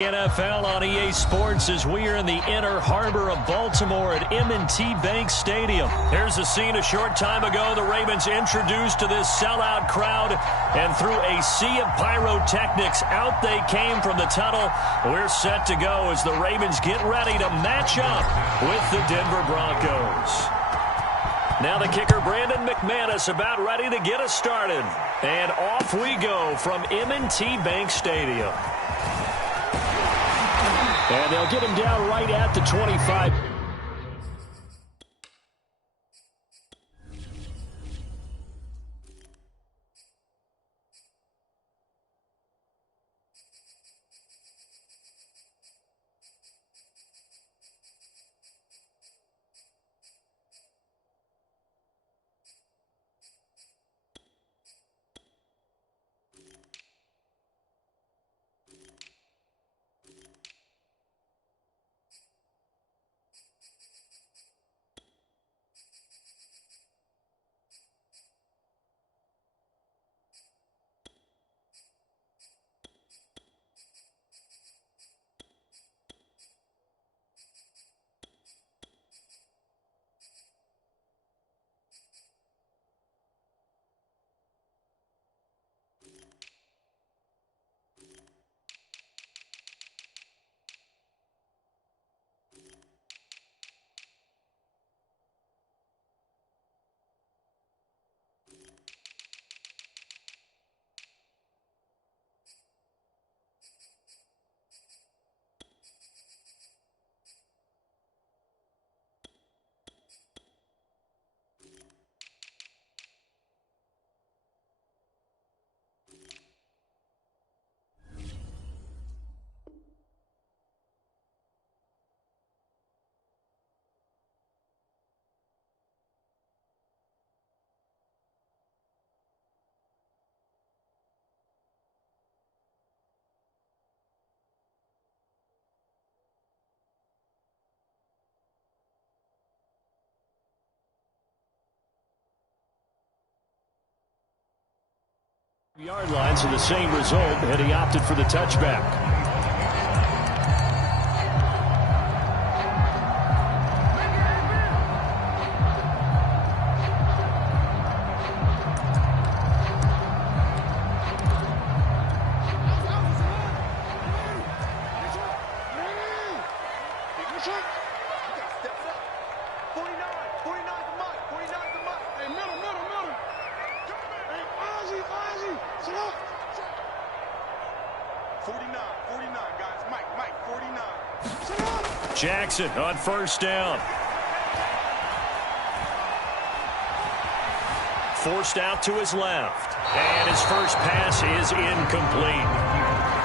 NFL on EA Sports as we are in the inner harbor of Baltimore at M&T Bank Stadium. Here's a scene a short time ago. The Ravens introduced to this sellout crowd, and through a sea of pyrotechnics, out they came from the tunnel. We're set to go as the Ravens get ready to match up with the Denver Broncos. Now the kicker, Brandon McManus, about ready to get us started. And off we go from M&T Bank Stadium. And they'll get him down right at the 25. Yard line, so the same result, and he opted for the touchback. Jackson on first down. Forced out to his left. And his first pass is incomplete.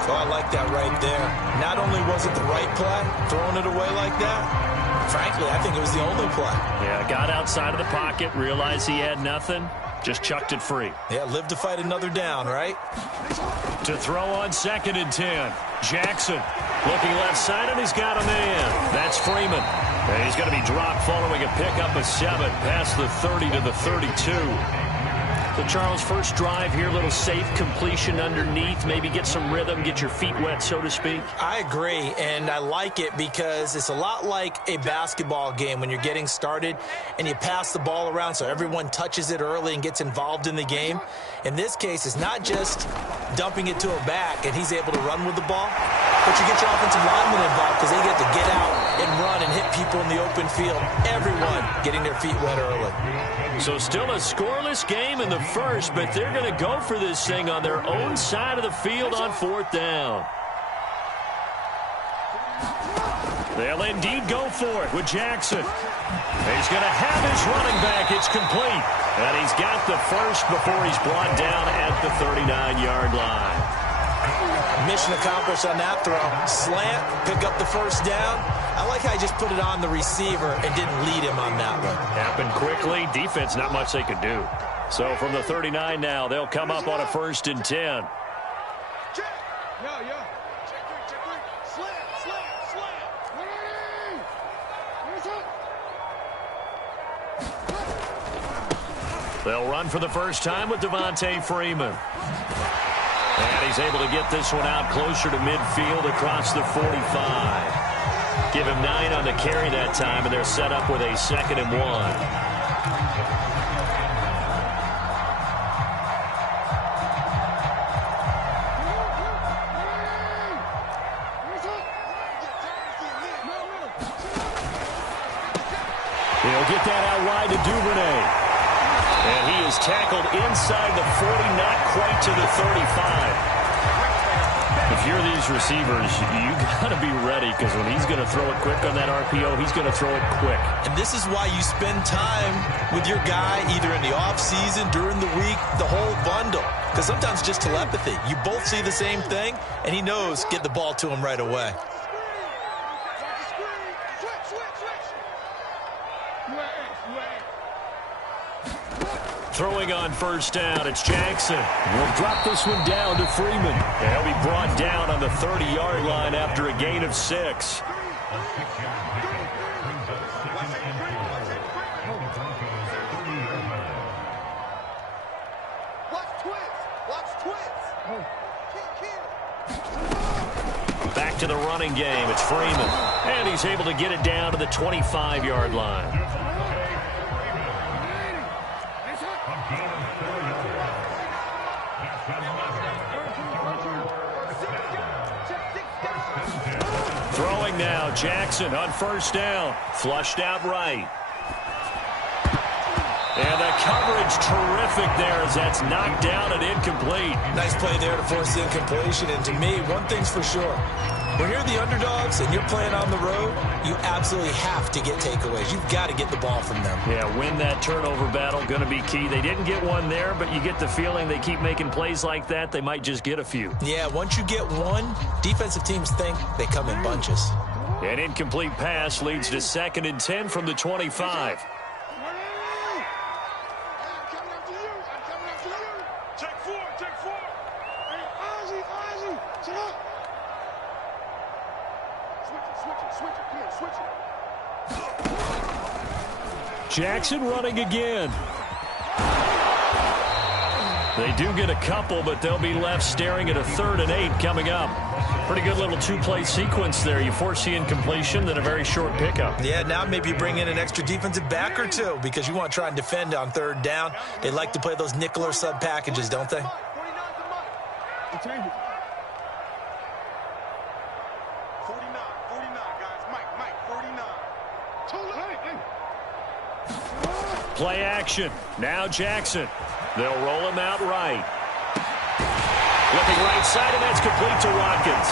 Oh, I like that right there. Not only was it the right play, throwing it away like that, frankly, I think it was the only play. Yeah, got outside of the pocket, realized he had nothing, just chucked it free. Yeah, live to fight another down, right? To throw on 2nd and 10. Jackson looking left side, and he's got a man. That's Freeman. And he's going to be dropped following a pickup of 7 past the 30 to the 32. So, Charles, first drive here, little safe completion underneath, maybe get some rhythm, get your feet wet, so to speak. I agree, and I like it because it's a lot like a basketball game when you're getting started and you pass the ball around so everyone touches it early and gets involved in the game. In this case, it's not just dumping it to a back and he's able to run with the ball, but you get your offensive linemen involved because they get to get out and run and hit people in the open field. Everyone getting their feet wet early. So still a scoreless game in the first, but they're going to go for this thing on their own side of the field on 4th down. They'll indeed go for it with Jackson. He's going to have his running back. It's complete. And he's got the first before he's brought down at the 39-yard line. Mission accomplished on that throw. Slant, pick up the first down. I like how he just put it on the receiver and didn't lead him on that one. Happened quickly. Defense, not much they could do. So from the 39 now, they'll come up on a 1st and 10. They'll run for the first time with Devontae Freeman. And he's able to get this one out closer to midfield across the 45. Give him 9 on the carry that time, and they're set up with a 2nd and 1. He'll get that out wide to Duvernay. And he is tackled inside the 40, not quite to the 35. If you're these receivers, you got to be ready, because when he's going to throw it quick on that RPO, he's going to throw it quick. And this is why you spend time with your guy either in the offseason, during the week, the whole bundle. Because sometimes just telepathy. You both see the same thing, and he knows get the ball to him right away. Throwing on first down, it's Jackson. We'll drop this one down to Freeman. And he'll be brought down on the 30-yard line after a gain of 6. Back to the running game, it's Freeman. And he's able to get it down to the 25-yard line. Throwing now, Jackson on first down. Flushed out right. And the coverage terrific there as that's knocked down and incomplete. Nice play there to force the incompletion. And to me, one thing's for sure. When you're the underdogs and you're playing on the road, you absolutely have to get takeaways. You've got to get the ball from them. Yeah, win that turnover battle, going to be key. They didn't get one there, but you get the feeling they keep making plays like that, they might just get a few. Yeah, once you get one, defensive teams think they come in bunches. An incomplete pass leads to 2nd and 10 from the 25. Jackson running again. They do get a couple, but they'll be left staring at a 3rd and 8 coming up. Pretty good little 2-play sequence there. You force the incompletion, then a very short pickup. Yeah, now maybe you bring in an extra defensive back or two because you want to try and defend on 3rd down. They like to play those nickel or sub packages, don't they? 49, guys. Mike, 49. Play action. Now Jackson. They'll roll him out right. Looking right side, and that's complete to Watkins.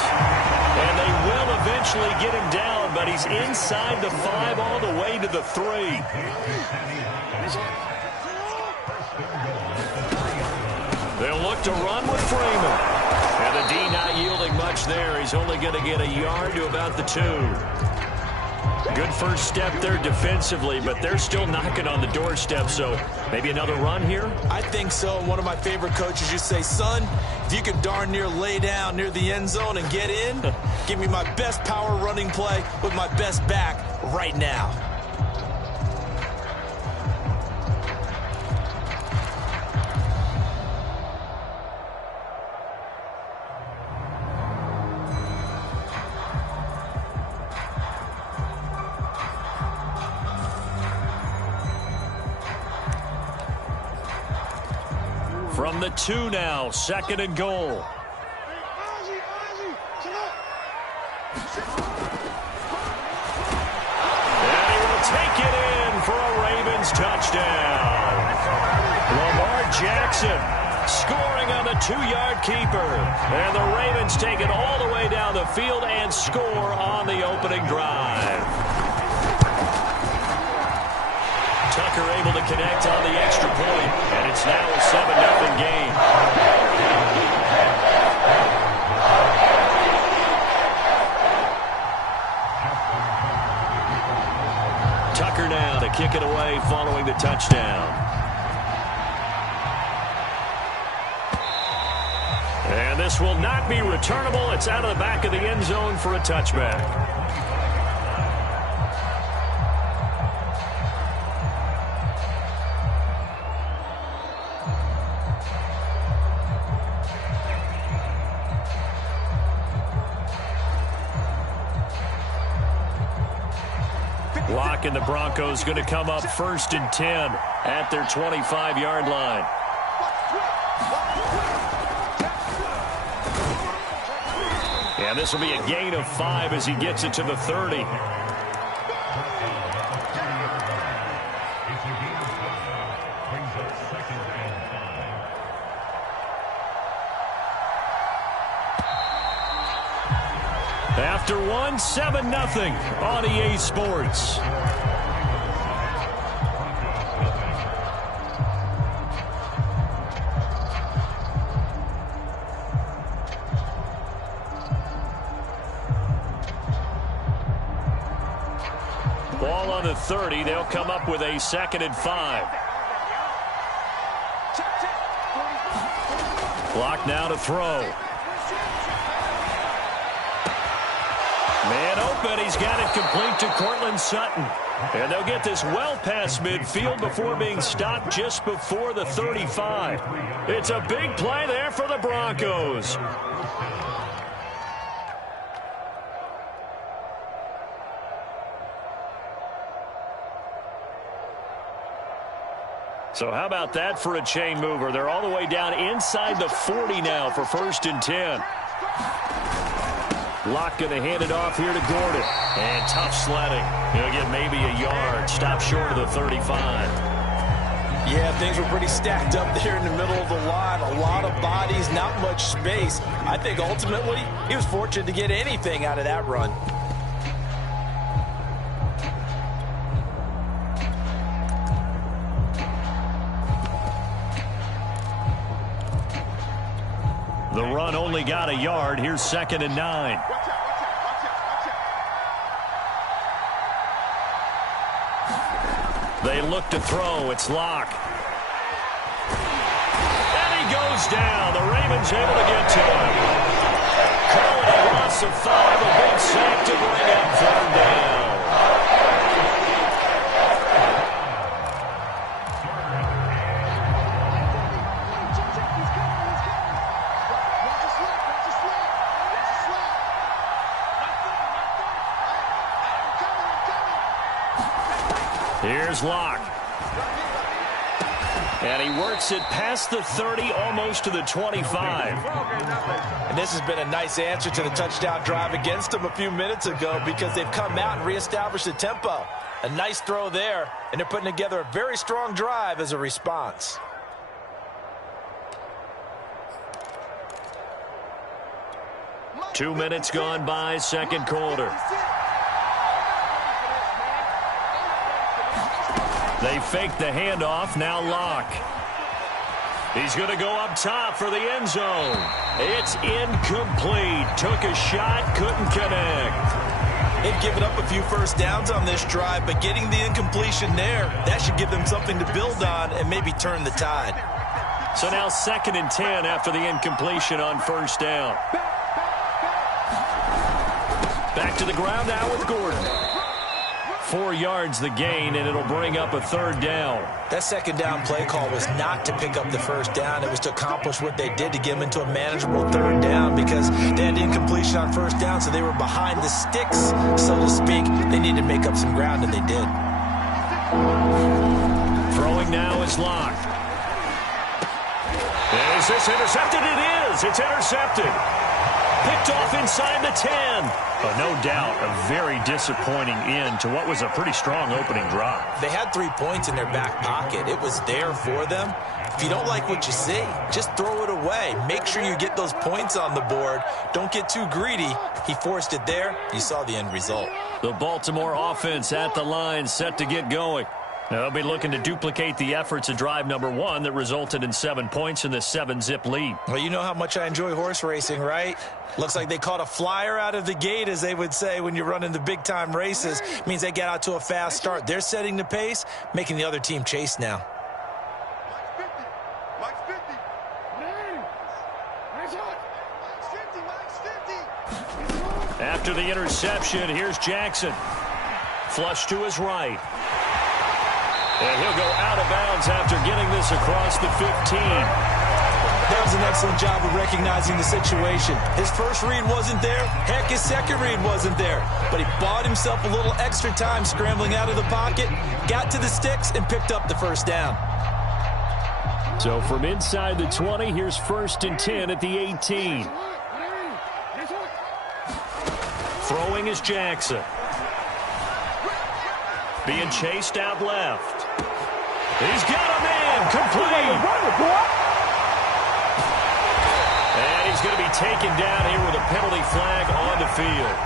And they will eventually get him down, but he's inside the 5 all the way to the 3. They'll look to run with Freeman. And the D not yielding much there. He's only going to get a yard to about the 2. Good first step there defensively, but they're still knocking on the doorstep, so maybe another run here? I think so. One of my favorite coaches used to say, son, if you could darn near lay down near the end zone and get in, give me my best power running play with my best back right now. From the 2 now, 2nd and goal. And he will take it in for a Ravens touchdown. Lamar Jackson scoring on the 2-yard keeper. And the Ravens take it all the way down the field and score on the opening drive. Tucker able to connect on the extra point, and it's now a 7-0 game. Tucker now to kick it away following the touchdown. And this will not be returnable. It's out of the back of the end zone for a touchback. Locke and the Broncos going to come up 1st and 10 at their 25-yard line. And this will be a gain of 5 as he gets it to the 30. After one, 7-0 on EA Sports. Ball on the 30. They'll come up with a 2nd and 5. Clock now to throw. Man open. He's got it complete to Cortland Sutton. And they'll get this well past midfield before being stopped just before the 35. It's a big play there for the Broncos. So how about that for a chain mover? They're all the way down inside the 40 now for 1st and 10. Locke going to hand it off here to Gordon. And tough sledding. He'll get maybe a yard. Stop short of the 35. Yeah, things were pretty stacked up there in the middle of the line. A lot of bodies, not much space. I think ultimately he was fortunate to get anything out of that run. The run only got a yard. Here's 2nd and 9. They look to throw. It's Locke. And he goes down. The Ravens able to get to him. Calling a loss of 5. A big sack to bring up 3rd down. Here's Locke. And he works it past the 30, almost to the 25. And this has been a nice answer to the touchdown drive against them a few minutes ago because they've come out and reestablished the tempo. A nice throw there, and they're putting together a very strong drive as a response. Two minutes gone by, 2nd quarter. They fake the handoff. Now Locke. He's going to go up top for the end zone. It's incomplete. Took a shot, couldn't connect. They've given up a few first downs on this drive, but getting the incompletion there, that should give them something to build on and maybe turn the tide. So now 2nd and 10 after the incompletion on 1st down. Back to the ground now with Gordon. 4 yards the gain, and it'll bring up a 3rd down. That 2nd down play call was not to pick up the 1st down. It was to accomplish what they did to get them into a manageable 3rd down because they had incompletion on 1st down, so they were behind the sticks, so to speak. They needed to make up some ground, and they did. Throwing now is Locke. Is this intercepted? It is. It's intercepted. Picked off inside the 10. But no doubt a very disappointing end to what was a pretty strong opening drive. They had 3 points in their back pocket. It was there for them. If you don't like what you see, just throw it away. Make sure you get those points on the board. Don't get too greedy. He forced it there. You saw the end result. The Baltimore offense at the line, set to get going. Now they'll be looking to duplicate the efforts of drive number 1 that resulted in 7 points in the 7-zip lead. Well, you know how much I enjoy horse racing, right? Looks like they caught a flyer out of the gate, as they would say when you're running the big-time races. It means they get out to a fast start. They're setting the pace, making the other team chase now. After the interception, here's Jackson. Flush to his right. And he'll go out of bounds after getting this across the 15. They'll does an excellent job of recognizing the situation. His first read wasn't there. Heck, his second read wasn't there. But he bought himself a little extra time scrambling out of the pocket, got to the sticks, and picked up the first down. So from inside the 20, here's 1st and 10 at the 18. Throwing is Jackson. Being chased out left. He's got a man complete. And he's going to be taken down here with a penalty flag on the field.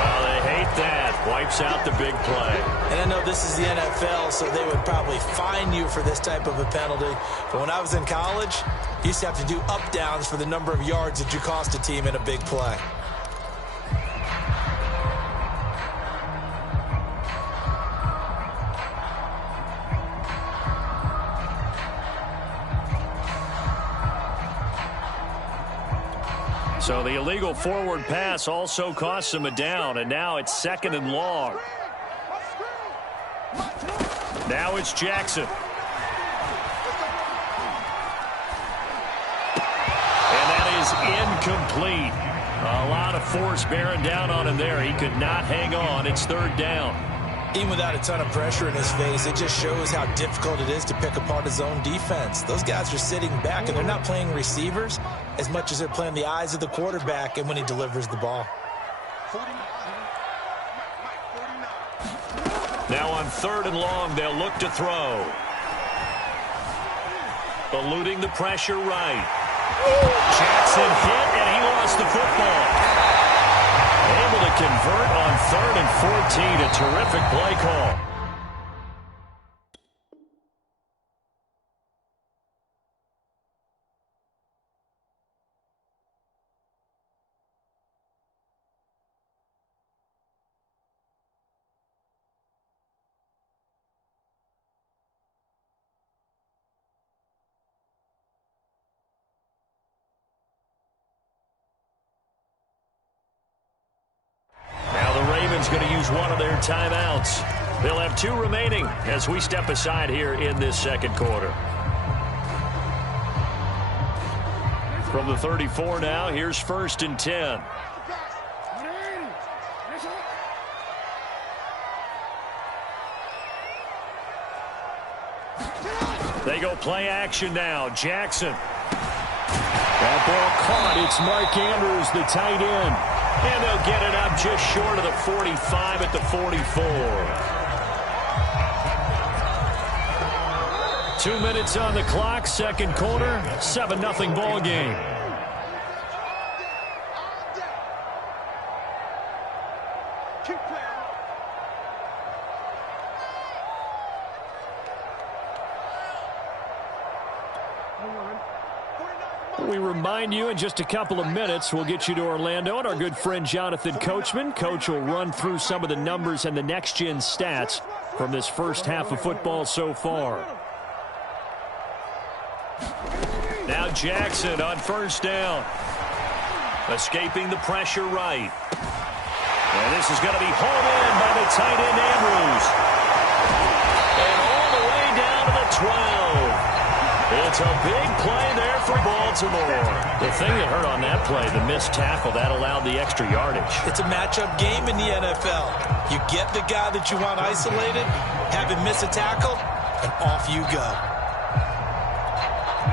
Oh, they hate that. Wipes out the big play. And I know this is the NFL, so they would probably fine you for this type of a penalty. But when I was in college, you used to have to do up-downs for the number of yards that you cost a team in a big play. So the illegal forward pass also costs him a down, and now it's 2nd and long. Now it's Jackson. And that is incomplete. A lot of force bearing down on him there. He could not hang on. It's 3rd down. Even without a ton of pressure in his face, it just shows how difficult it is to pick apart his own defense. Those guys are sitting back, and they're not playing receivers as much as they're playing the eyes of the quarterback and when he delivers the ball. Now on 3rd and long, they'll look to throw. Eluding the pressure right. Jackson hit, and he lost the football. Able to convert on 3rd and 14. A terrific play call. Going to use one of their timeouts. They'll have 2 remaining as we step aside here in this 2nd quarter. From the 34 now, here's 1st and 10. They go play action now. Jackson. That ball caught. It's Mark Andrews, the tight end. And they'll get it up just short of the 45 at the 44. 2 minutes on the clock, 2nd quarter, 7-0 ball game. We remind you in just a couple of minutes we'll get you to Orlando and our good friend Jonathan Coachman. Coach will run through some of the numbers and the next-gen stats from this first half of football so far. Now Jackson on 1st down. Escaping the pressure right. And this is going to be hauled in by the tight end Andrews. And all the way down to the 12. It's a big play there for Baltimore. The thing that hurt on that play, the missed tackle, that allowed the extra yardage. It's a matchup game in the NFL. You get the guy that you want isolated, have him miss a tackle, and off you go.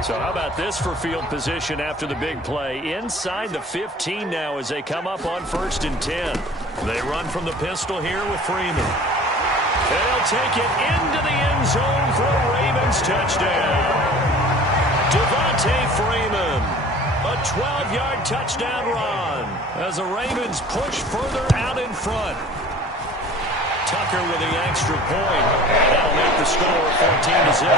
So how about this for field position after the big play? Inside the 15 now as they come up on 1st and 10. They run from the pistol here with Freeman. They'll take it into the end zone for a Ravens touchdown. Devontae Freeman, a 12-yard touchdown run as the Ravens push further out in front. Tucker with the extra point. That'll make the score 14-0.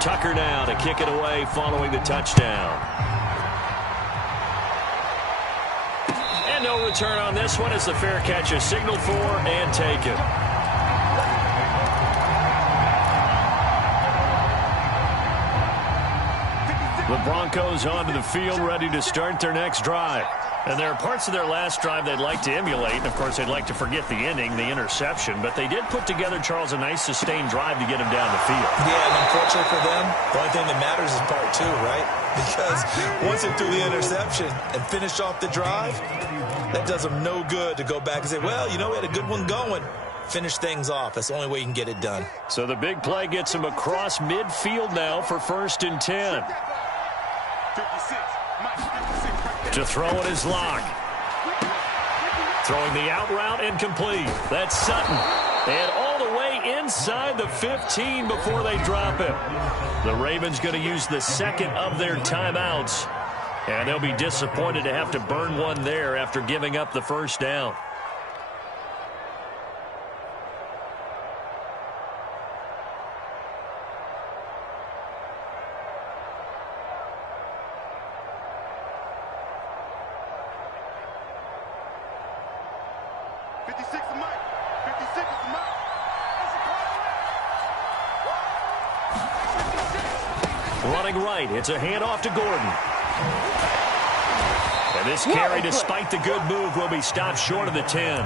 Tucker now to kick it away following the touchdown. And no return on this one as the fair catch is signaled for and taken. The Broncos onto the field ready to start their next drive. And there are parts of their last drive they'd like to emulate. And, of course, they'd like to forget the ending, the interception. But they did put together, Charles, a nice sustained drive to get him down the field. Yeah, and unfortunately for them, the only thing that matters is part two, right? Because once they threw the interception and finished off the drive, that does them no good to go back and say, well, you know, we had a good one going. Finish things off. That's the only way you can get it done. So the big play gets him across midfield now for 1st and 10. 56. Mike, 56. To throw it is Locke. Throwing the out route and complete. That's Sutton. And all the way inside the 15 before they drop it. The Ravens going to use the second of their timeouts. And they'll be disappointed to have to burn one there after giving up the first down. Running right, it's a handoff to Gordon. And this carry, despite the good move, will be stopped short of the 10.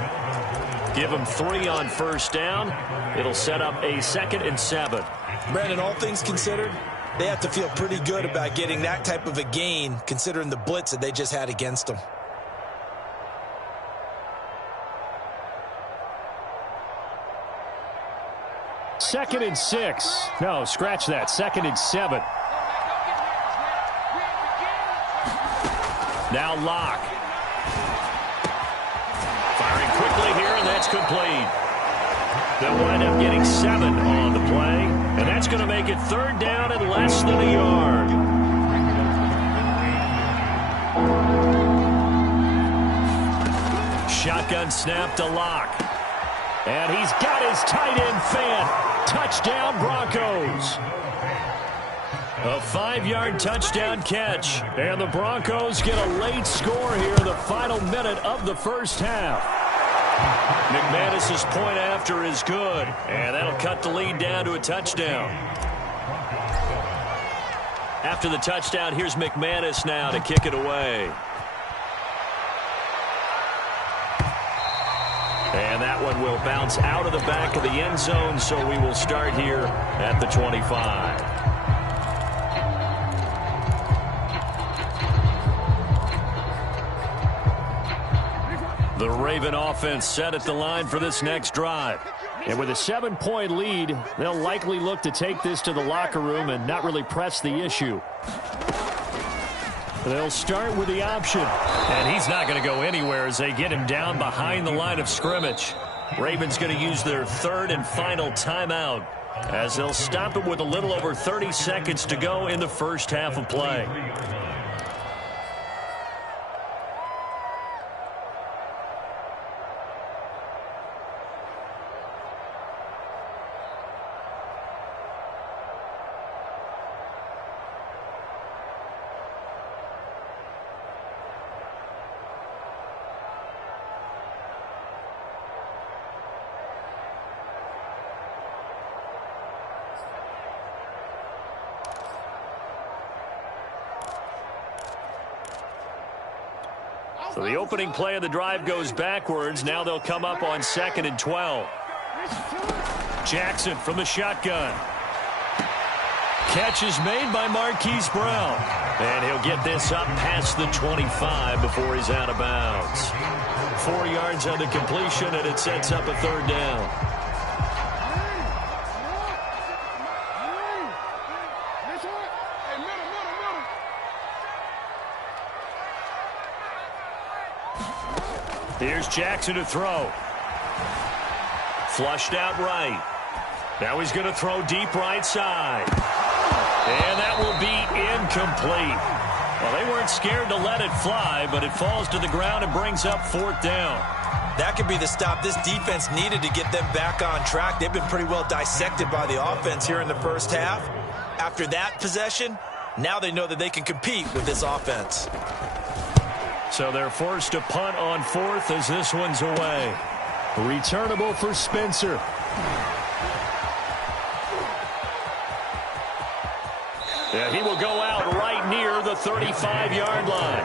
Give him 3 on first down. It'll set up a 2nd and 7. Brandon, all things considered, they have to feel pretty good about getting that type of a gain, considering the blitz that they just had against them. Second and 6. No, scratch that. 2nd and 7. Now Locke. Firing quickly here, and that's complete. They'll wind up getting 7 on the play, and that's going to make it 3rd down and less than a yard. Shotgun snap to Locke. And he's got his tight end fan. Touchdown, Broncos. A 5-yard touchdown catch. And the Broncos get a late score here in the final minute of the first half. McManus's point after is good. And that'll cut the lead down to a touchdown. After the touchdown, here's McManus now to kick it away. And that one will bounce out of the back of the end zone, so we will start here at the 25. The Raven offense set at the line for this next drive. And with a 7-point lead, they'll likely look to take this to the locker room and not really press the issue. They'll start with the option. And he's not going to go anywhere as they get him down behind the line of scrimmage. Ravens going to use their 3rd and final timeout as they'll stop it with a little over 30 seconds to go in the first half of play. So the opening play of the drive goes backwards. Now they'll come up on 2nd and 12. Jackson from the shotgun. Catch is made by Marquise Brown. And he'll get this up past the 25 before he's out of bounds. 4 yards on the completion, and it sets up a 3rd down. Here's Jackson to throw. Flushed out right. Now he's going to throw deep right side. And that will be incomplete. Well, they weren't scared to let it fly, but it falls to the ground and brings up 4th down. That could be the stop this defense needed to get them back on track. They've been pretty well dissected by the offense here in the first half. After that possession, now they know that they can compete with this offense. So they're forced to punt on 4th as this one's away. Returnable for Spencer. Yeah, he will go out right near the the 35-yard line.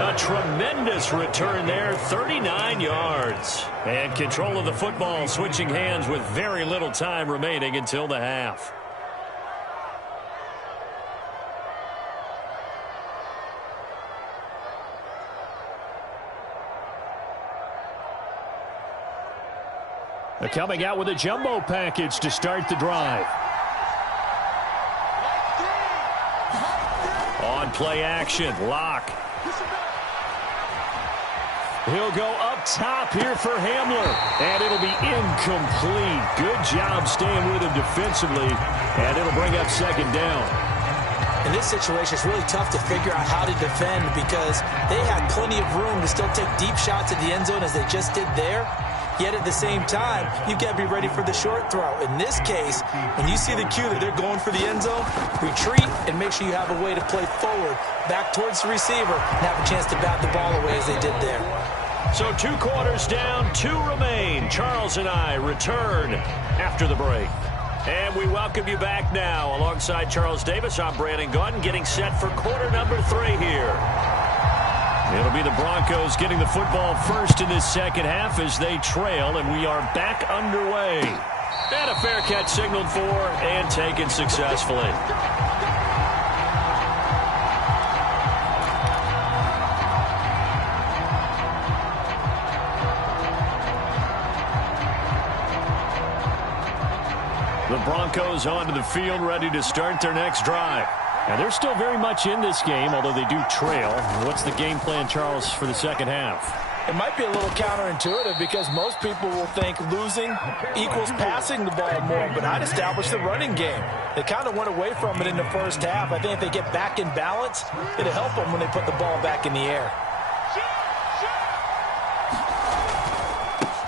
A tremendous return there, 39 yards. And control of the football switching hands with very little time remaining until the half. They're coming out with a jumbo package to start the drive. On play action, Locke. He'll go up top here for Hamler, and it'll be incomplete. Good job staying with him defensively, and it'll bring up second down. In this situation, it's really tough to figure out how to defend because they had plenty of room to still take deep shots at the end zone as they just did there. Yet at the same time, you've got to be ready for the short throw. In this case, when you see the cue that they're going for the end zone, retreat and make sure you have a way to play forward, back towards the receiver, and have a chance to bat the ball away as they did there. So 2 quarters down, 2 remain. Charles and I return after the break. And we welcome you back now. Alongside Charles Davis, I'm Brandon Gaudin, getting set for quarter number 3 here. It'll be the Broncos getting the football first in this second half as they trail, and we are back underway. And a fair catch signaled for and taken successfully. The Broncos onto the field, ready to start their next drive. And they're still very much in this game, although they do trail. What's the game plan, Charles, for the second half? It might be a little counterintuitive because most people will think losing equals passing the ball more, but I'd establish the running game. They kind of went away from it in the first half. I think if they get back in balance, it'll help them when they put the ball back in the air.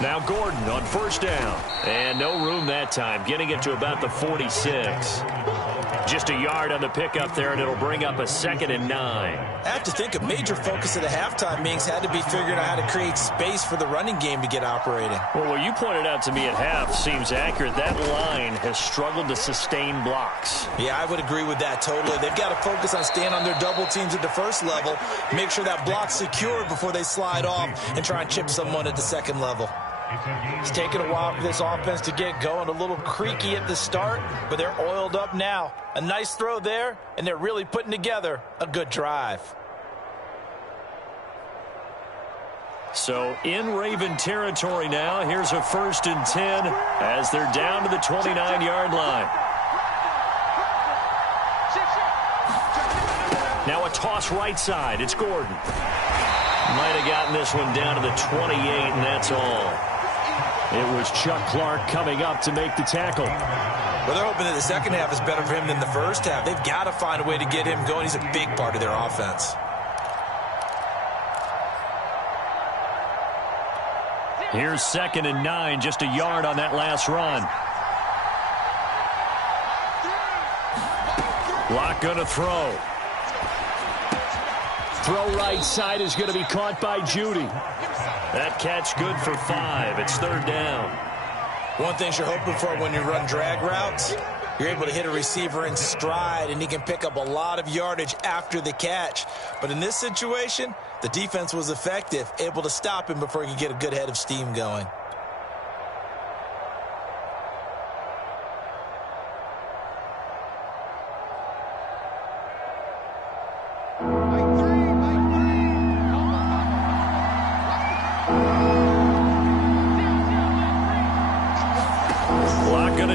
Now Gordon on first down. And no room that time, getting it to about the 46. Just a yard on the pickup there, and it'll bring up a 2nd and 9. I have to think a major focus of the halftime meetings had to be figuring out how to create space for the running game to get operating. Well, what you pointed out to me at half seems accurate. That line has struggled to sustain blocks. Yeah, I would agree with that totally. They've got to focus on staying on their double teams at the first level, make sure that block's secure before they slide off and try and chip someone at the second level. It's taken a while for this offense to get going. A little creaky at the start, but they're oiled up now. A nice throw there, and they're really putting together a good drive. So in Raven territory now. Here's a 1st and 10 as they're down to the 29-yard line. Now a toss right side. It's Gordon. Might have gotten this one down to the 28, and that's all. It was Chuck Clark coming up to make the tackle. Well, they're hoping that the second half is better for him than the first half. They've got to find a way to get him going. He's a big part of their offense. Here's 2nd and 9, just a yard on that last run. Locke gonna throw. Throw right side is going to be caught by Judy. That catch good for 5. It's 3rd down. One thing you're hoping for when you run drag routes, you're able to hit a receiver in stride, and he can pick up a lot of yardage after the catch. But in this situation, the defense was effective, able to stop him before he could get a good head of steam going.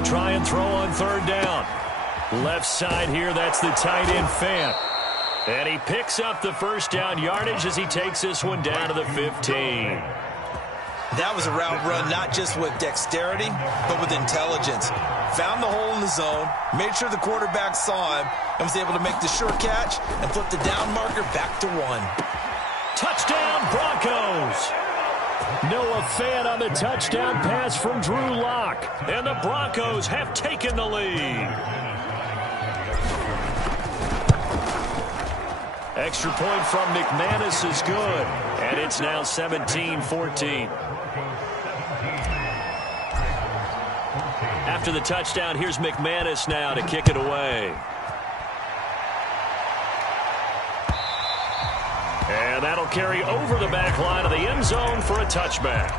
Try and throw on 3rd down. Left side here, that's the tight end Fant. And he picks up the 1st down yardage as he takes this one down to the 15. That was a route run not just with dexterity, but with intelligence. Found the hole in the zone, made sure the quarterback saw him, and was able to make the sure catch and flip the down marker back to 1. Touchdown, Broncos! Noah Fant on the touchdown pass from Drew Lock. And the Broncos have taken the lead. Extra point from McManus is good. And it's now 17-14. After the touchdown, here's McManus now to kick it away. And that'll carry over the back line of the end zone for a touchback.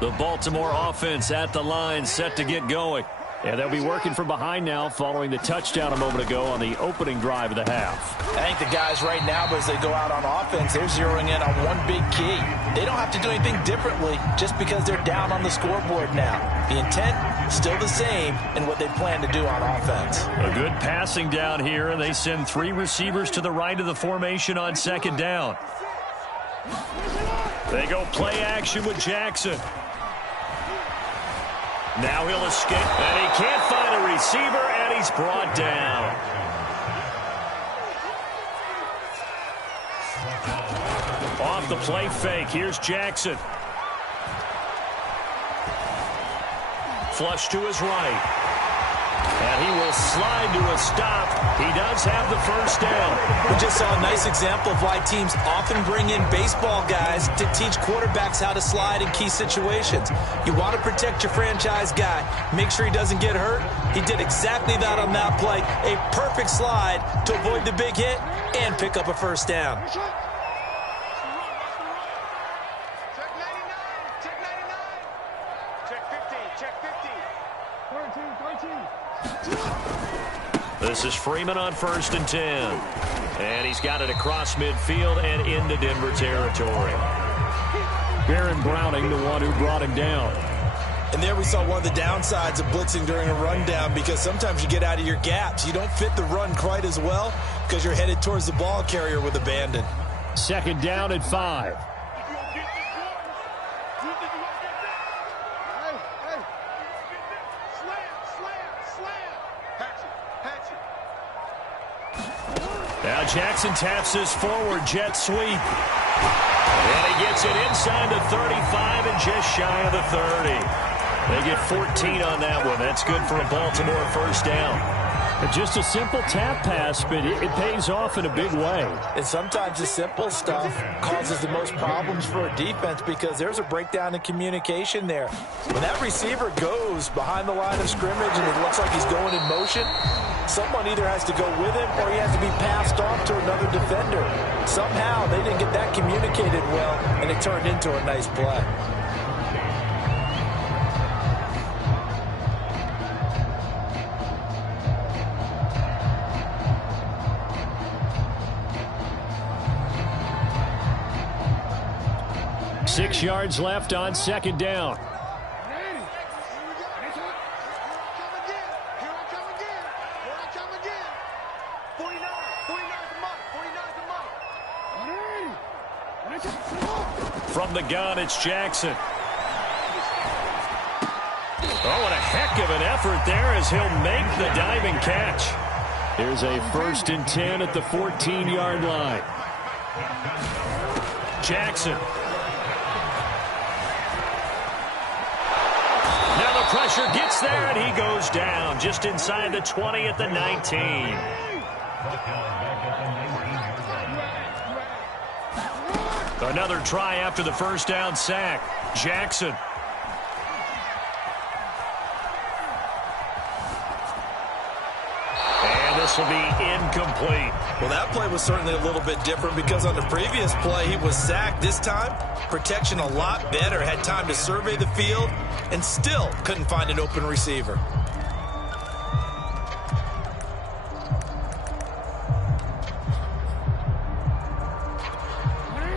The Baltimore offense at the line, set to get going. And they'll be working from behind now following the touchdown a moment ago on the opening drive of the half. I think the guys right now, as they go out on offense, they're zeroing in on one big key. They don't have to do anything differently just because they're down on the scoreboard now. The intent, still the same in what they plan to do on offense. A good passing down here, and they send 3 receivers to the right of the formation on second down. They go play action with Jackson. Now he'll escape, and he can't find a receiver, and he's brought down. Off the play fake, here's Jackson. Flush to his right. And he will slide to a stop. He does have the first down. We just saw a nice example of why teams often bring in baseball guys to teach quarterbacks how to slide in key situations. You want to protect your franchise guy. Make sure he doesn't get hurt. He did exactly that on that play. A perfect slide to avoid the big hit and pick up a first down. This is Freeman on 1st and 10. And he's got it across midfield and into Denver territory. Baron Browning, the one who brought him down. And there we saw one of the downsides of blitzing during a rundown, because sometimes you get out of your gaps. You don't fit the run quite as well because you're headed towards the ball carrier with abandon. Second down at 5. Now Jackson taps his forward jet sweep. And he gets it inside the 35 and just shy of the 30. They get 14 on that one. That's good for a Baltimore first down. Just a simple tap pass, but it pays off in a big way. And sometimes the simple stuff causes the most problems for a defense because there's a breakdown in communication there. When that receiver goes behind the line of scrimmage and it looks like he's going in motion, someone either has to go with him or he has to be passed off to another defender. Somehow they didn't get that communicated well, and it turned into a nice play. Six yards left on second down. From the gun, it's Jackson. Oh, what a heck of an effort there as he'll make the diving catch. Here's a 1st and 10 at the 14-yard line. Jackson. Now the pressure gets there, and he goes down just inside the 20 at the 19. Another try after the first down sack. Jackson. And this will be incomplete. Well, that play was certainly a little bit different because on the previous play, he was sacked. This time, protection a lot better. Had time to survey the field and still couldn't find an open receiver.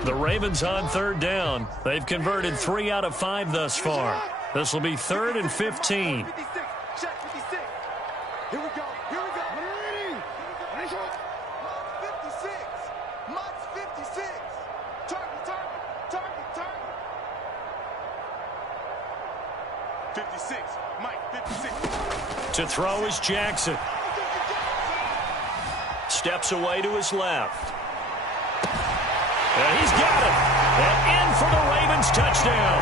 The Ravens on third down. They've converted 3 out of 5 thus far. This will be 3rd and 15. Here we go. 56. Mutt's 56. Target. 56. Mike, 56. To throw is Jackson. Steps away to his left. And he's got it. And in for the Ravens touchdown.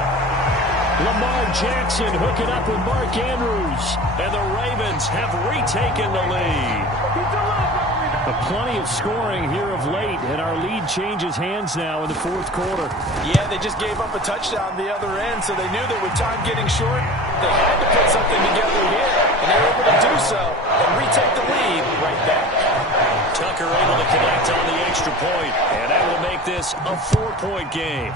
Lamar Jackson hooking up with Mark Andrews. And the Ravens have retaken the lead. Plenty of scoring here of late, and our lead changes hands now in the fourth quarter. Yeah, they just gave up a touchdown the other end, so they knew that with time getting short, they had to put something together here, and they were able to do so and retake the lead right back. Tucker able to connect on the extra point, and that will make this a 4-point game.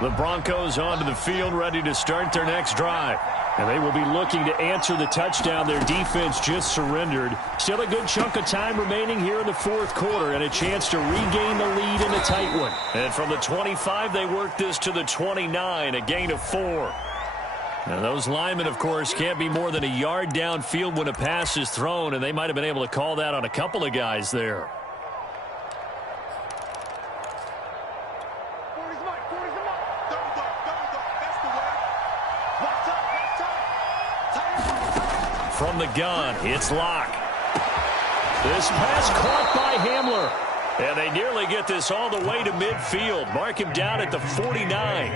The Broncos onto the field, ready to start their next drive. And they will be looking to answer the touchdown their defense just surrendered. Still a good chunk of time remaining here in the fourth quarter and a chance to regain the lead in a tight one. And from the 25, they work this to the 29, a gain of 4. Now, those linemen, of course, can't be more than a yard downfield when a pass is thrown, and they might have been able to call that on a couple of guys there. From the gun, it's Locke. This pass caught by Hamler. And they nearly get this all the way to midfield. Mark him down at the 49.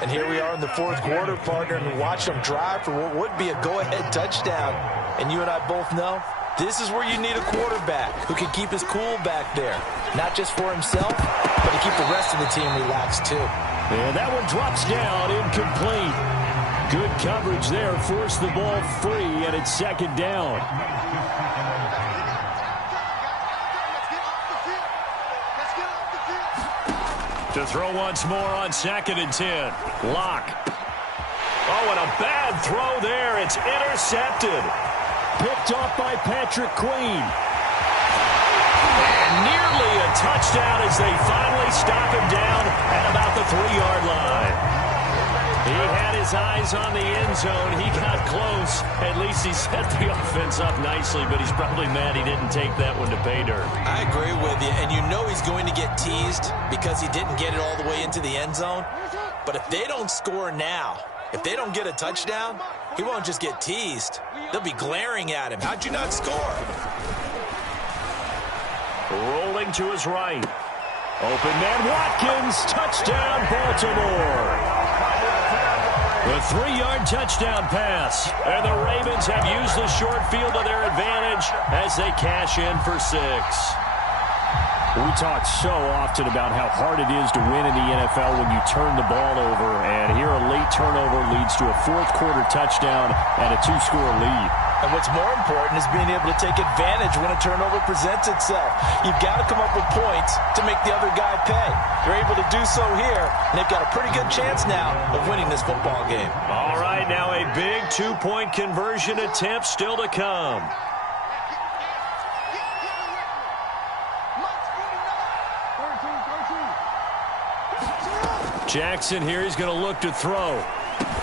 And here we are in the fourth quarter, partner, and watch them drive for what would be a go-ahead touchdown. And you and I both know this is where you need a quarterback who can keep his cool back there. Not just for himself, but to keep the rest of the team relaxed too. And that one drops down, incomplete. Good coverage there, forced the ball free, and it's second down. To throw once more on 2nd and 10. Locke. Oh, and a bad throw there. It's intercepted. Picked off by Patrick Queen. And nearly a touchdown as they finally stop him down at about the 3-yard line. He had his eyes on the end zone. He got close. At least he set the offense up nicely, but he's probably mad he didn't take that one to pay dirt. I agree with you, and you know he's going to get teased because he didn't get it all the way into the end zone. But if they don't score now, if they don't get a touchdown, he won't just get teased. They'll be glaring at him. How'd you not score? Rolling to his right. Open man Watkins. Touchdown, Baltimore. The 3-yard touchdown pass. And the Ravens have used the short field to their advantage as they cash in for 6. We talk so often about how hard it is to win in the NFL when you turn the ball over. And here a late turnover leads to a fourth quarter touchdown and a 2-score lead. And what's more important is being able to take advantage when a turnover presents itself. You've got to come up with points to make the other guy pay. They're able to do so here, and they've got a pretty good chance now of winning this football game. All right, now a big 2-point conversion attempt still to come. Jackson here, he's going to look to throw.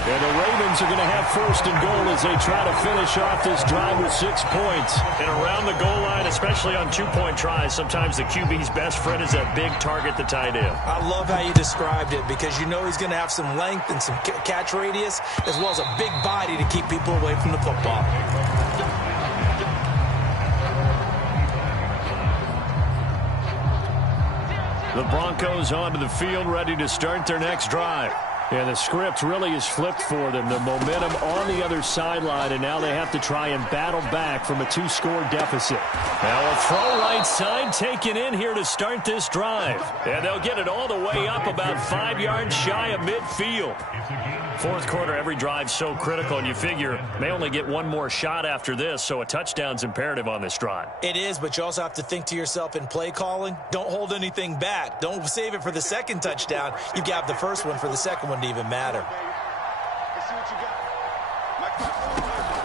And the Ravens are going to have 1st and goal as they try to finish off this drive with 6 points. And around the goal line, especially on 2-point tries, sometimes the QB's best friend is that big target, the tight end. I love how you described it because you know he's going to have some length and some catch radius as well as a big body to keep people away from the football. The Broncos onto the field, ready to start their next drive. And the script really is flipped for them. The momentum on the other sideline, and now they have to try and battle back from a 2-score deficit. Now a throw right side taken in here to start this drive. And they'll get it all the way up about 5 yards shy of midfield. Fourth quarter, every drive's so critical, and you figure they only get one more shot after this, so a touchdown's imperative on this drive. It is, but you also have to think to yourself in play calling, don't hold anything back. Don't save it for the second touchdown. You've got the first one for the second one to even matter.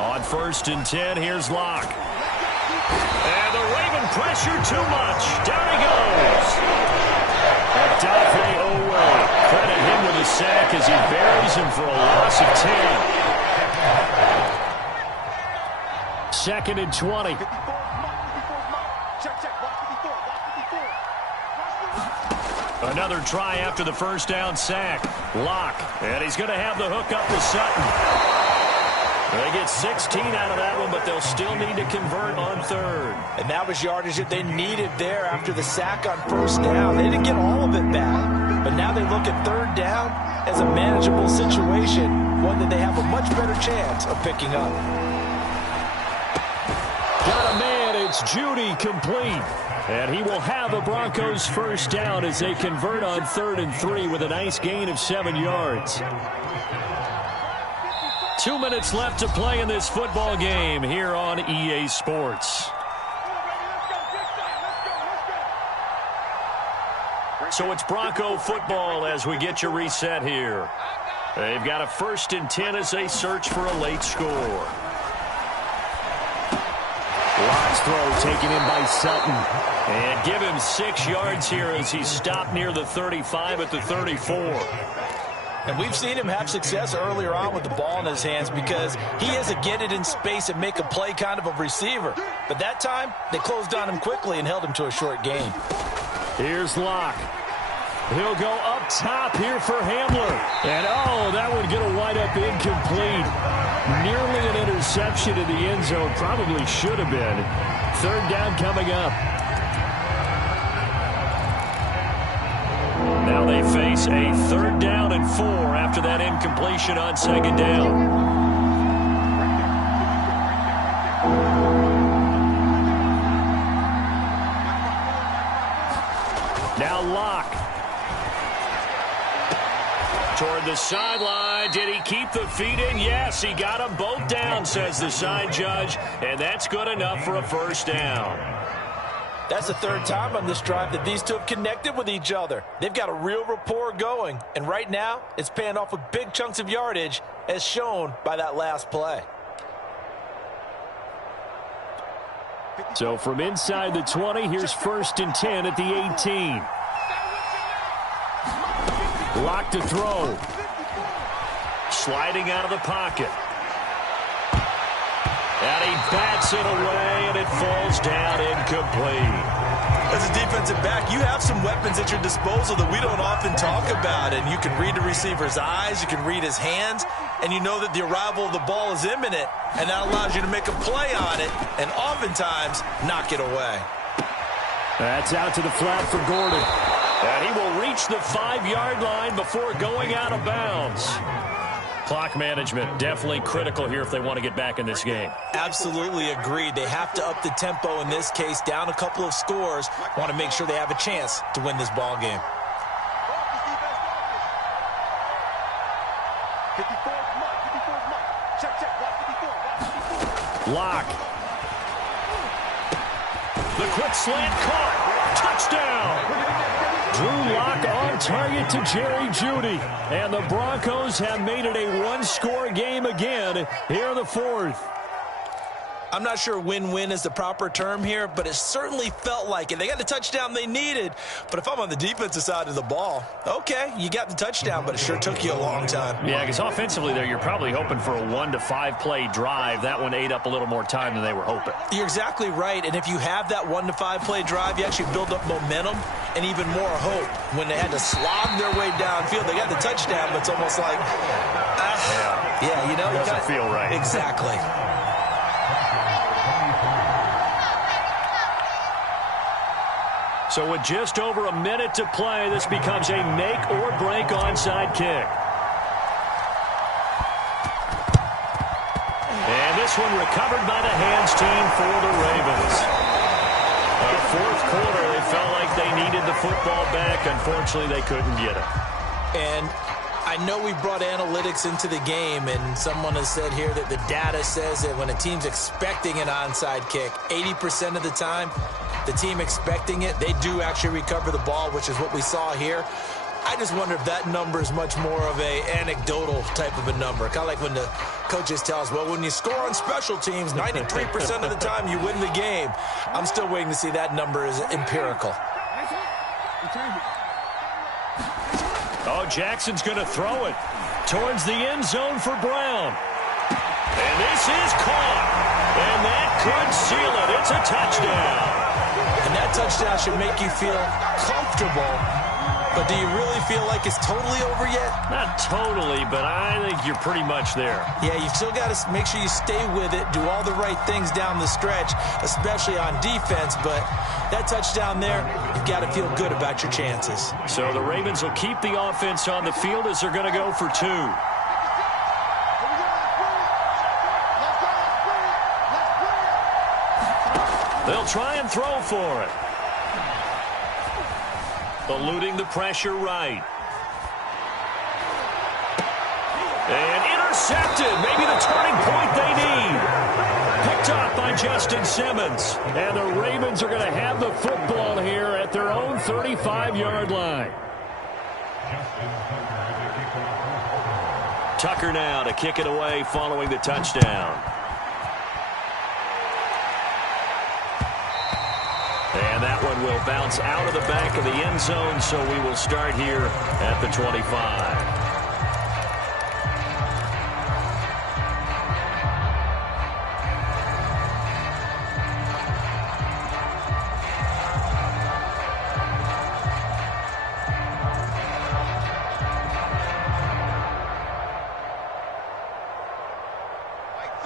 On 1st and 10, here's Locke. And the Raven pressure too much. Down he goes. And Dafe back as he buries him for a loss of 10. Second and 20. Another try after the first down sack. Locke, and he's going to have the hook up to Sutton. They get 16 out of that one, but they'll still need to convert on third. And that was yardage that they needed there after the sack on first down. They didn't get all of it back, but now they look at third down as a manageable situation, one that they have a much better chance of picking up. Got a man, it's Judy, complete. And he will have the Broncos first down as they convert on 3rd and 3 with a nice gain of 7 yards. 2 minutes left to play in this football game here on EA Sports. So it's Bronco football as we get you reset here. They've got a 1st and 10 as they search for a late score. Locke's throw taken in by Sutton. And give him 6 yards here as he's stopped near the 35 at the 34. And we've seen him have success earlier on with the ball in his hands because he is a get it in space and make a play kind of a receiver. But that time, they closed on him quickly and held him to a short gain. Here's Locke. He'll go up top here for Hamler. And, oh, that would get a wind up incomplete. Nearly an interception in the end zone. Probably should have been. 3rd down coming up. Now they face a 3rd down and 4 after that incompletion on 2nd down. Now Locke. Toward the sideline. Did he keep the feet in? Yes, he got them both down, says the side judge. And that's good enough for a first down. That's the 3rd time on this drive that these two have connected with each other. They've got a real rapport going. And right now, it's paying off with big chunks of yardage, as shown by that last play. So from inside the 20, here's 1st and 10 at the 18. Locke to throw. Sliding out of the pocket. And he bats it away, and it falls down incomplete. As a defensive back, you have some weapons at your disposal that we don't often talk about. And you can read the receiver's eyes, you can read his hands, and you know that the arrival of the ball is imminent. And that allows you to make a play on it, and oftentimes knock it away. That's out to the flat for Gordon. And he will reach the 5-yard line before going out of bounds. Clock management definitely critical here if they want to get back in this game. Absolutely agreed. They have to up the tempo in this case, down a couple of scores. Want to make sure they have a chance to win this ball game. Locke. The quick slant caught. Touchdown. Drew Locke on target to Jerry Jeudy. And the Broncos have made it a one-score game again here in the 4th. I'm not sure win-win is the proper term here, but it certainly felt like it. They got the touchdown they needed, but if I'm on the defensive side of the ball, okay, you got the touchdown, but it sure took you a long time. Yeah, because offensively there, you're probably hoping for a 1 to 5 play drive. That one ate up a little more time than they were hoping. You're exactly right, and if you have that 1 to 5 play drive, you actually build up momentum and even more hope. When they had to slog their way downfield, they got the touchdown, but it's almost like, yeah, you know, it doesn't feel right. Exactly. So with just over a minute to play, this becomes a make-or-break onside kick. And this one recovered by the hands team for the Ravens. The 4th quarter, they felt like they needed the football back. Unfortunately, they couldn't get it. And I know we brought analytics into the game, and someone has said here that the data says that when a team's expecting an onside kick, 80% of the time, the team expecting it, they do actually recover the ball, which is what we saw here. I just wonder if that number is much more of a anecdotal type of a number. Kind of like when the coaches tell us, well, when you score on special teams, 93% of the time you win the game. I'm still waiting to see that number is empirical. Oh, Jackson's going to throw it towards the end zone for Brown. And this is caught. And that could seal it. It's a touchdown. And that touchdown should make you feel comfortable. But do you really feel like it's totally over yet? Not totally, but I think you're pretty much there. Yeah, you've still got to make sure you stay with it, do all the right things down the stretch, especially on defense. But that touchdown there, you've got to feel good about your chances. So the Ravens will keep the offense on the field as they're going to go for 2. They'll try and throw for it. Eluding the pressure right. And intercepted. Maybe the turning point they need. Picked up by Justin Simmons. And the Ravens are going to have the football here at their own 35-yard line. Tucker now to kick it away following the touchdown. And that one will bounce out of the back of the end zone, so we will start here at the 25.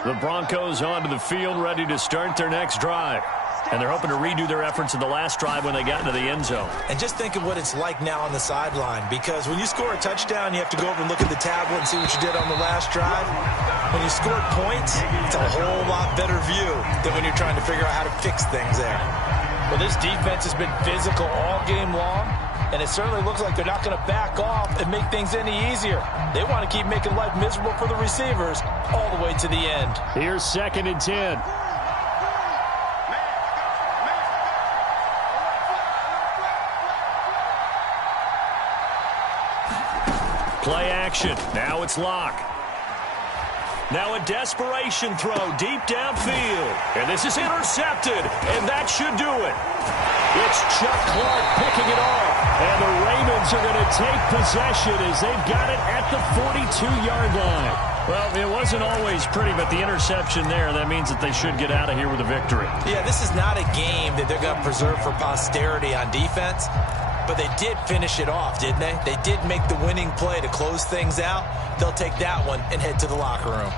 The Broncos onto the field, ready to start their next drive. And they're hoping to redo their efforts in the last drive when they got into the end zone. And just think of what it's like now on the sideline, because when you score a touchdown, you have to go over and look at the tablet and see what you did on the last drive. When you scored points, it's a whole lot better view than when you're trying to figure out how to fix things there. Well, this defense has been physical all game long, and it certainly looks like they're not going to back off and make things any easier. They want to keep making life miserable for the receivers all the way to the end. Here's 2nd and 10. Play action. Now it's Locke. Now a desperation throw deep downfield. And this is intercepted. And that should do it. It's Chuck Clark picking it off. And the Ravens are going to take possession as they've got it at the 42-yard line. Well, it wasn't always pretty, but the interception there, that means that they should get out of here with a victory. Yeah, this is not a game that they're going to preserve for posterity on defense. But they did finish it off, didn't they? They did make the winning play to close things out. They'll take that one and head to the locker room.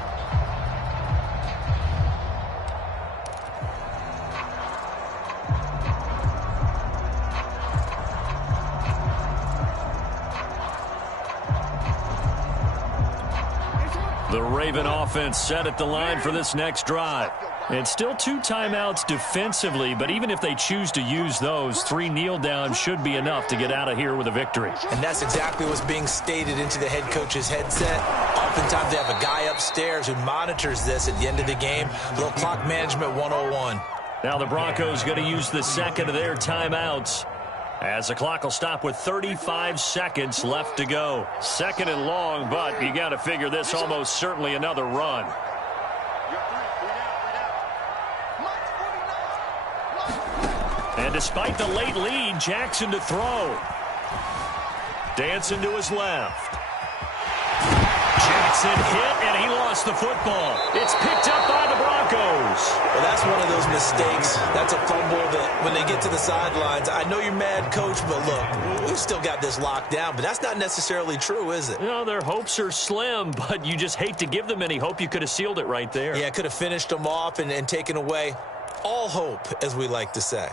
The Raven offense set at the line for this next drive. It's still 2 timeouts defensively, but even if they choose to use those, 3 kneel downs should be enough to get out of here with a victory. And that's exactly what's being stated into the head coach's headset. Oftentimes they have a guy upstairs who monitors this at the end of the game. Little clock management 101. Now the Broncos going to use the second of their timeouts, as the clock will stop with 35 seconds left to go. 2nd and long, but you got to figure this almost certainly another run. And despite the late lead, Jackson to throw. Dancing to his left. Jackson hit, and he lost the football. It's picked up by the Broncos. Well, that's one of those mistakes. That's a fumble that when they get to the sidelines, I know you're mad, Coach, but look, we've still got this locked down. But that's not necessarily true, is it? You know, their hopes are slim, but you just hate to give them any hope. You could have sealed it right there. Yeah, could have finished them off and taken away all hope, as we like to say.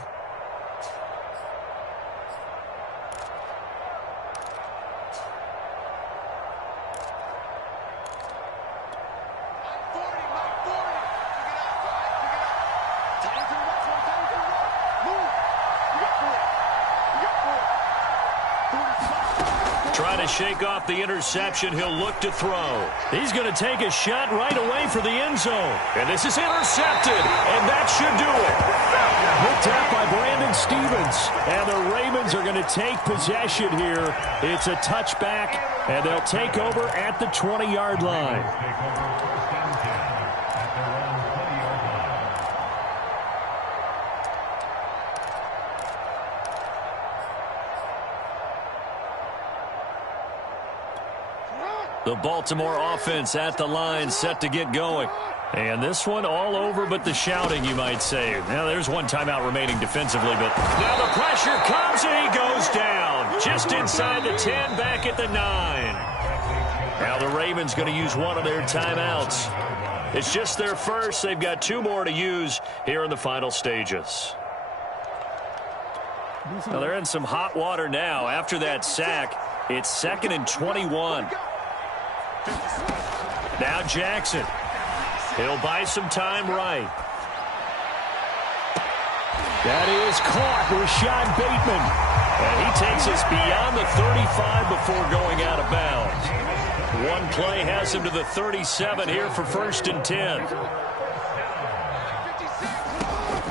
Trying to shake off the interception. He'll look to throw. He's going to take a shot right away for the end zone. And this is intercepted. And that should do it. Looked at by Brandon Stevens. And the Ravens are going to take possession here. It's a touchback. And they'll take over at the 20-yard line. The Baltimore offense at the line, set to get going. And this one all over but the shouting, you might say. Now, there's one timeout remaining defensively, but now the pressure comes and he goes down. Just inside the 10, back at the 9. Now the Ravens going to use one of their timeouts. It's just their first. They've got 2 more to use here in the final stages. Now they're in some hot water now. After that sack, it's 2nd and 21. Now Jackson. He'll buy some time right. That is caught. Rashad Bateman. And he takes us beyond the 35 before going out of bounds. One play has him to the 37 here for 1st and 10.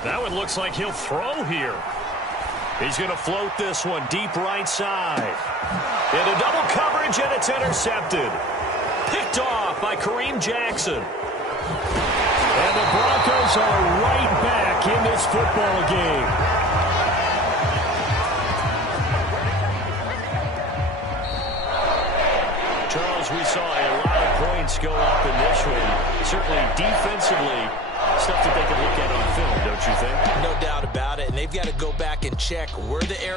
That one looks like he'll throw here. He's going to float this one deep right side. Into double coverage, and it's intercepted. Picked off by Kareem Jackson. And the Broncos are right back in this football game. Charles, we saw a lot of points go up in this one. Certainly defensively, stuff that they can look at on film, don't you think? No doubt about it. And they've got to go back and check where the errors